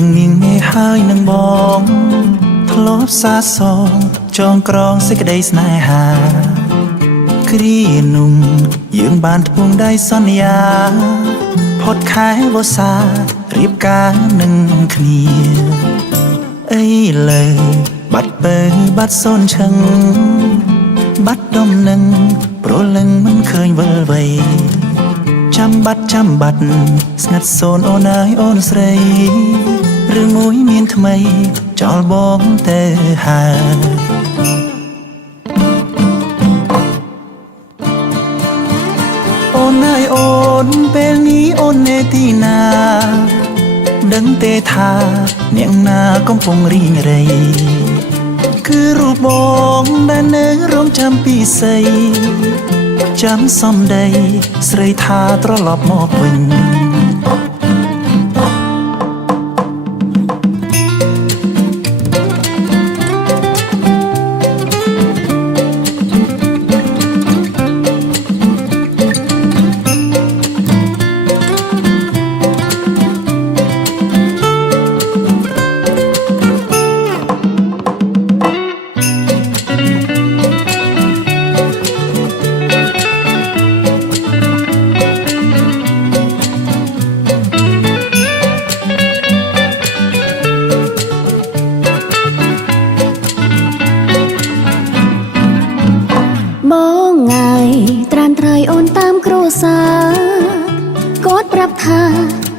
រឿងនេះងាយហើយនឹងបងធ្លាប់សាសងចងក្រងសេចក្តីស្នេហាគ្រានោះយើងបានធ្ពងដៃសន្យាផុតខែវស្សារៀបការនឹងគ្នាអីលើបាត់បើបាត់សូនឈឹងបាត់ដុំនឹងប្រលឹងមិនឃើញវិលវ័យចាំបាត់ស្ងាត់សូនអូនអើយអូនស្រីរឿងមួយមានថ្មីចោលបងទៅហើយអូនអើយអូនពេលនេះអូននៅទីណាដឹងទេថាអ្នកណាកំពុងរីងរៃគឺរូបបងដែលនៅរងចាំពីស័យចាំសំដីស្រីថាត្រឡប់មកវិញបងងាយត្រានត្រៃអូនតាមគ្រួសារគាត់ប្រាប់ថា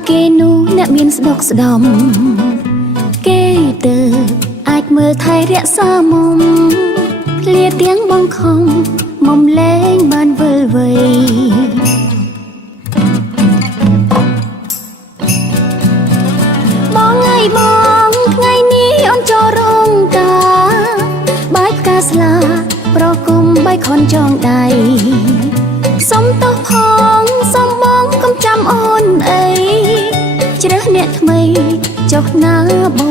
គេនោះអ្នកមានស្ដុកស្ដំគេទៅអាចមើលថែរក្សាមុំឃ្លាទាំងបងខំមុំលែងបានវិលវ័យបងថ្ងៃថ្ងៃនេះអូនចូលរោងការបាយផ្កាស្លាប្រគុំបៃខនចងដៃសុំទោសផងសុំបងកុំចាំអូនអីជ្រើសអ្នកថ្មីចុះណាបង